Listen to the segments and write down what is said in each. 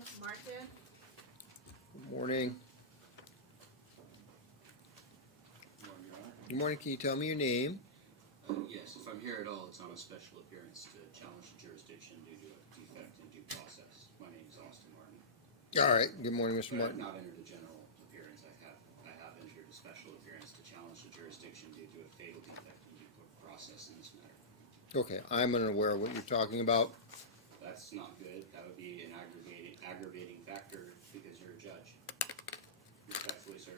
Austin Martin. Good morning. Good morning, Your Honor. Good morning. Can you tell me your name? Yes, if I'm here at all, it's on a special appearance to challenge the jurisdiction due to a defect in due process. My name is Austin Martin. All right. Good morning, Mr. But I've Martin. not entered a general appearance. I have entered a special appearance to challenge the jurisdiction due to a fatal defect in due process in this matter. Okay, I'm unaware of what you're talking about. That's not good. That would be an aggravating factor because you're a judge. Respectfully, sir.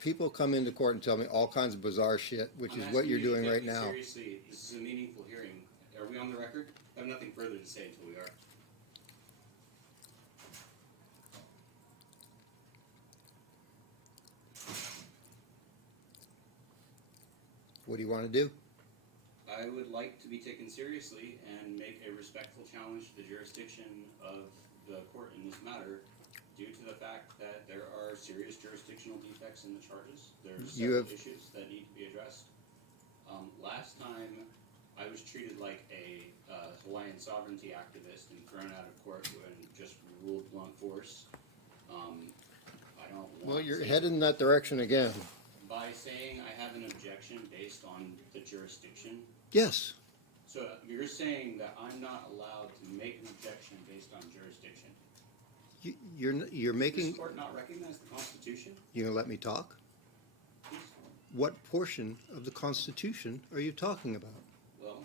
People come into court and tell me all kinds of bizarre shit, which I'm is what asking you're you to doing take right me now. Seriously, this is a meaningful hearing. Are we on the record? I have nothing further to say until we are. What do you want to do? I would like to be taken seriously and make a respectful challenge to the jurisdiction of the court in this matter due to the fact that there are serious jurisdictional defects in the charges. There's several issues that need to be addressed. Last time I was treated like a Hawaiian sovereignty activist and thrown out of court and just ruled blunt force. I don't want Well, you're to. headed in that direction again. By saying I have an objection based on the jurisdiction. Yes. So you're saying that I'm not allowed to make an objection based on jurisdiction? You're Does making. this court not recognize the Constitution? You gonna let me talk? Please. What portion of the Constitution are you talking about? Well,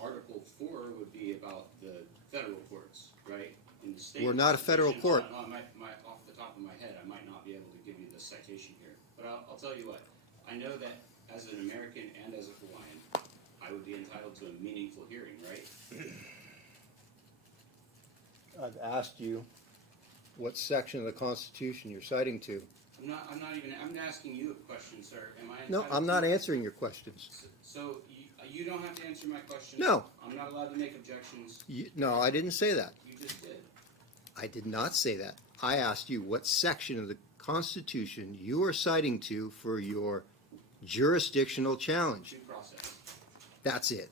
Article 4 would be about the federal courts, right? In the state We're not a federal court. Off the top of my head, I might not be able to give you the citation here. But I'll tell you what. I know that as an American and as a Hawaiian, I would be entitled to a meaningful hearing, right? I've asked you what section of the Constitution you're citing to. I'm asking you a question, sir. Am I No, entitled I'm not to- answering your questions. So you don't have to answer my questions? No. I'm not allowed to make objections? No, I didn't say that. You just did. I did not say that. I asked you what section of the Constitution you are citing to for your jurisdictional challenge. Due process. That's it.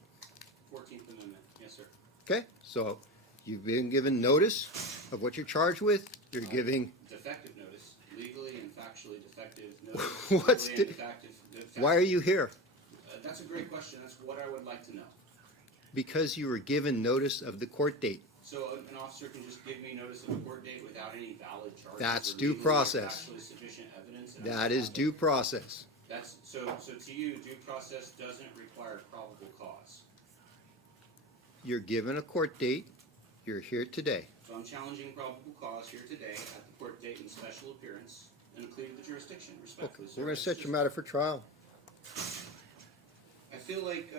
14th Amendment. Yes, sir. Okay? So you've been given notice of what you're charged with. You're giving. Defective notice. Legally and factually defective notice. What's Legally and Why are you here? That's a great question. That's what I would like to know. Because you were given notice of the court date. So an officer can just give me notice of a court date without any valid charges? That's or due legally or process. factually sufficient evidence? That is due process. That's so to you, due process doesn't require probable cause. You're given a court date. You're here today. So I'm challenging probable cause here today at the court date and special appearance and including the jurisdiction, Okay. respectfully. We're going to set your matter for trial. I feel like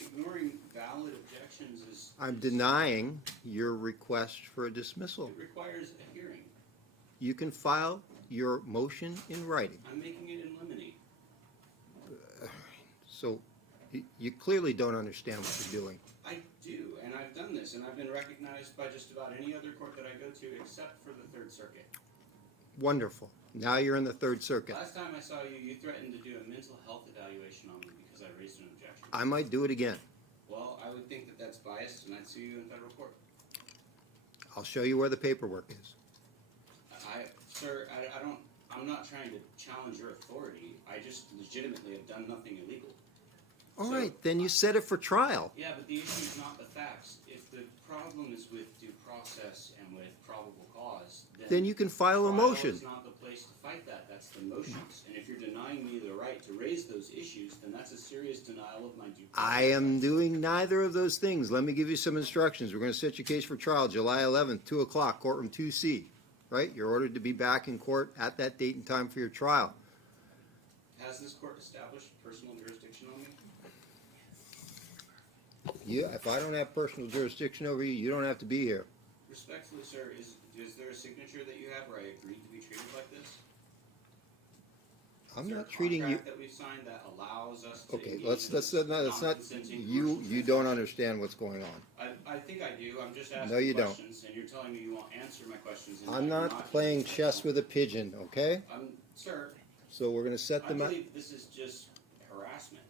ignoring valid objections is. I'm denying your request for a dismissal. It requires a hearing. You can file your motion in writing. I'm making it in limine. So you clearly don't understand what you're doing. I do, and I've done this, and I've been recognized by just about any other court that I go to except for the Third Circuit. Wonderful. Now you're in the Third Circuit. Last time I saw you, you threatened to do a mental health evaluation on me because I raised an objection. I might do it again. Well, I would think that that's biased, and I'd sue you in federal court. I'll show you where the paperwork is. Sir, I'm not trying to challenge your authority. I just legitimately have done nothing illegal. All So- right, then you set it for trial. Yeah, but the issue is not the facts. If the problem is with due process and with probable cause, Then you can file a trial motion. is not the place to fight that. That's the motions. And if you're denying me the right to raise those issues, then that's a serious denial of my due process. I am doing neither of those things. Let me give you some instructions. We're going to set your case for trial July 11th, 2 o'clock, courtroom 2C. Right? You're ordered to be back in court at that date and time for your trial. Has this court established personal jurisdiction on me? If I don't have personal jurisdiction over you, you don't have to be here. Respectfully, sir, is there a signature that you have where I agreed to be treated like this? I'm Is there not a treating you. contract that we've signed that allows us to Okay, engage let's in not. non-consenting You commercial don't understand what's going on. I think I do. I'm just asking No, you don't. questions, and you're telling me you won't answer my questions. And I'm you're not playing chess with a pigeon. Okay. Sir, So we're going to set I the. believe this is just harassment.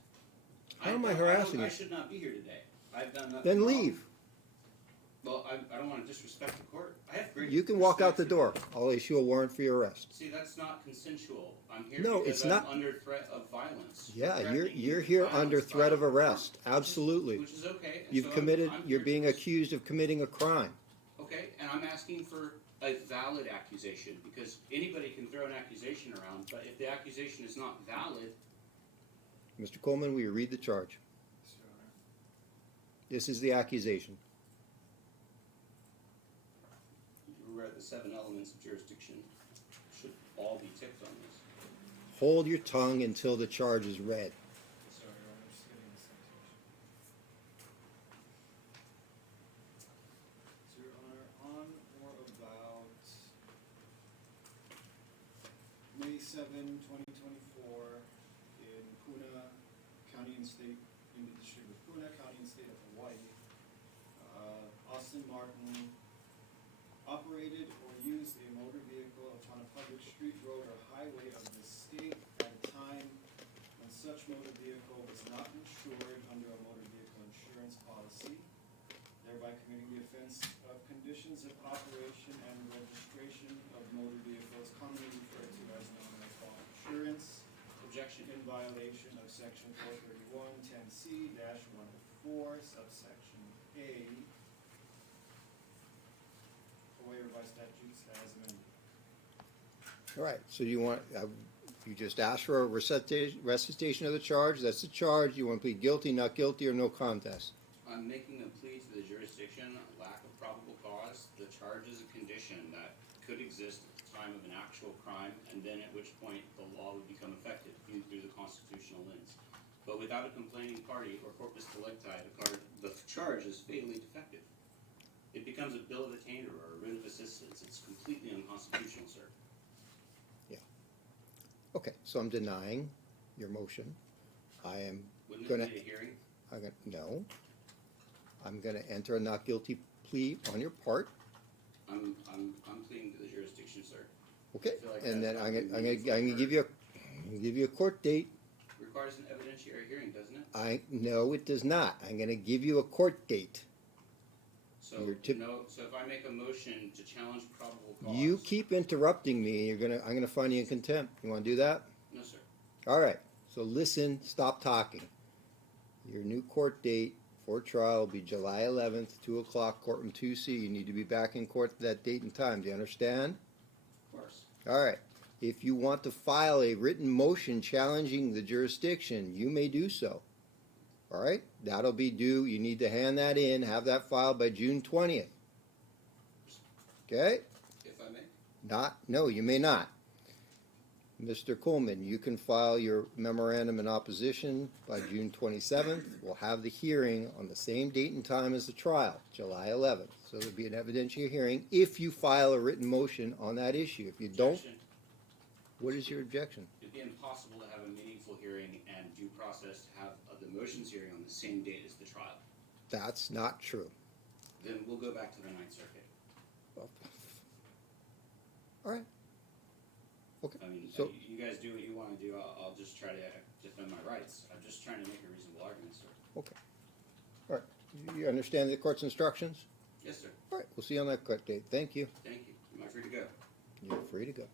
How am I harassing you? I should not be here today. I've done nothing Then wrong. leave. Well, I don't wanna disrespect the court. I have great. You can walk out the respect for door. I'll issue a warrant for your arrest. See, that's not consensual. I'm here No, because it's I'm not. under threat of violence. Yeah, Threatening you're me here with under violence threat by of a arrest. court, Absolutely. Which is okay. And You've so committed, I'm you're here being to- accused of committing a crime. Okay, and I'm asking for a valid accusation, because anybody can throw an accusation around, but if the accusation is not valid, Mr. Coleman, will you read the charge? Yes, Your Honor. This is the accusation. you read the 7 elements of jurisdiction, should all be ticked on this. Hold your tongue until the charge is read. Sorry, Your Honor, just getting the citation. So, Your Honor, on or about May 7, 2024, in Puna, County and State, in the District of Puna, County and State of Hawaii, Austin Martin operated or used a motor vehicle upon a public street, road, or highway of the state at a time when such motor vehicle was not insured under a motor vehicle insurance policy, thereby committing the offense of conditions of operation and registration of motor vehicles commonly referred to as non-recall insurance, Objection. in violation of section 431-10C-104, subsection A, Hawaii Revised Statutes as amended. All right, so you want, you just asked for a recitation of the charge. That's the charge. You want to plead guilty, not guilty, or no contest? I'm making a plea to the jurisdiction, lack of probable cause. The charge is a condition that could exist at the time of an actual crime, and then at which point the law would become effective viewed through the constitutional lens. But without a complaining party or corpus delicti, the charge is fatally defective. It becomes a bill of attainder or a writ of assistance. It's completely unconstitutional, sir. Okay, so I'm denying your motion. I am Wouldn't gonna, it be a hearing? no. I'm gonna enter a not guilty plea on your part, I'm pleading to the jurisdiction, sir. okay? I feel like And that's then not I'm meaningful gonna for- give you a court date. Requires an evidentiary hearing, doesn't it? No, it does not. I'm gonna give you a court date. So, Your tip- so if I make a motion to challenge probable cause. You keep interrupting me, I'm gonna find you in contempt. You wanna do that? No, sir. All right, so listen, stop talking. Your new court date for trial will be July 11th, 2 o'clock, courtroom 2C. You need to be back in court that date and time. Do you understand? Of course. All right. If you want to file a written motion challenging the jurisdiction, you may do so. All right? That'll be due. You need to hand that in, have that filed by June 20th. Okay? If I may. No, you may not. Mr. Coleman, you can file your memorandum in opposition by June 27th. We'll have the hearing on the same date and time as the trial, July 11th. So there'll be an evidentiary hearing if you file a written motion on that issue. If you don't, Objection. what is your objection? It'd be impossible to have a meaningful hearing and due process to have the motions hearing on the same date as the trial. That's not true. Then we'll go back to the Ninth Circuit. All right. I mean, So- you guys do what you want to do. I'll just try to defend my rights. I'm just trying to make a reasonable argument, sir. Okay. All right. You understand the court's instructions? Yes, sir. All right. We'll see you on that court date. Thank you. Thank you. Am I free to go? You're free to go.